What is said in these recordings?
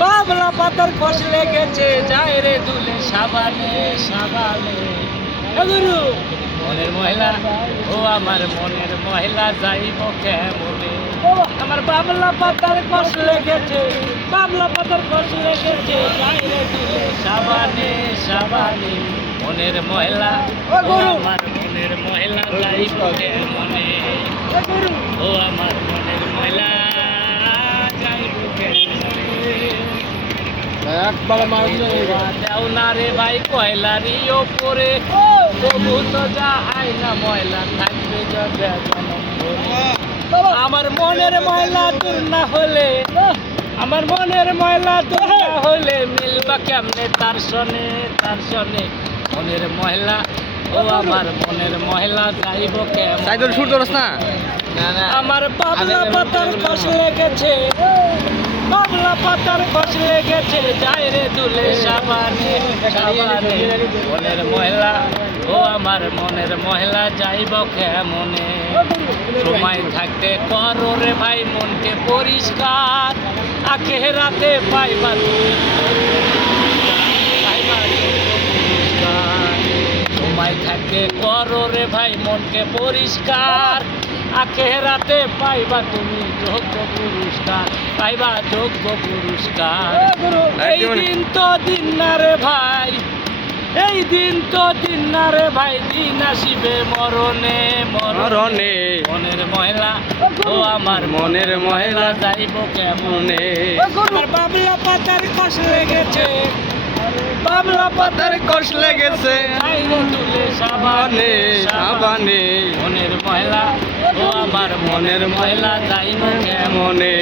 বাবলা পাতার কষ লেগেছে যায় রে দুলে সাবানে সাবানে। এ গুরু মনের মহিলা ও আমার মনের মহিলা যাইব কেমনে। আমার বাবলা পাতার কষ লেগেছে, বাবলা পাতার কষ লেগেছে যায় রে দুলে সাবানে সাবানে। মনের মহিলা ও আমার মনের মহিলা যাইব কেমনে। ও আমার মনের মহিলা যাইব কেমনে। দেও না রে ভাই কয়লারি ওপরে, তবু তো যা হয় না ময়লা থাকবে যাবে জনম ভরে। আমার মনের ময়লা দূর না হলে, আমার মনের ময়লা দূর না হলে মিলবা কেমনে তার সনে তার সনে। মনের মহিলা ও আমার মনের মহিলা যাইব কেমন। আমার বাবলা পাতার কষ লেগেছে, বাবলা পাতার কষ লেগেছে যায় রে দুলে সাবানে সাবানে। মনের মহিলা ও আমার মনের মহিলা যাইব কেমনে। সময় থাকতে করো রে ভাই মনকে পরিষ্কার, আখেরাতে পাইবা সময় থাকে করো রে ভাই মনকে পরিষ্কার, আখেরাতে পাইবা তুমি যোগ্য পুরস্কার, পাইবা যোগ্য পুরস্কার। এই দিন তো দিন না রে ভাই, এই দিন তো দিন না রে ভাই, দিন আসিবে মরণে মরণে। মনের মহিলা ও আমার মনের মহিলা যাইব কেমনে। আমার বাবলা পাতার কষ লেগেছে, বাবলা পাতার কষ লেগেছে আইরে তুলে সাবানে সাবানে। মনের মহিলা ও আমার মনের মহিলা যাইব কেমনে।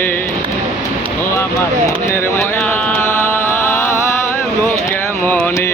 ও আমার মনের মহিলা কেমনে।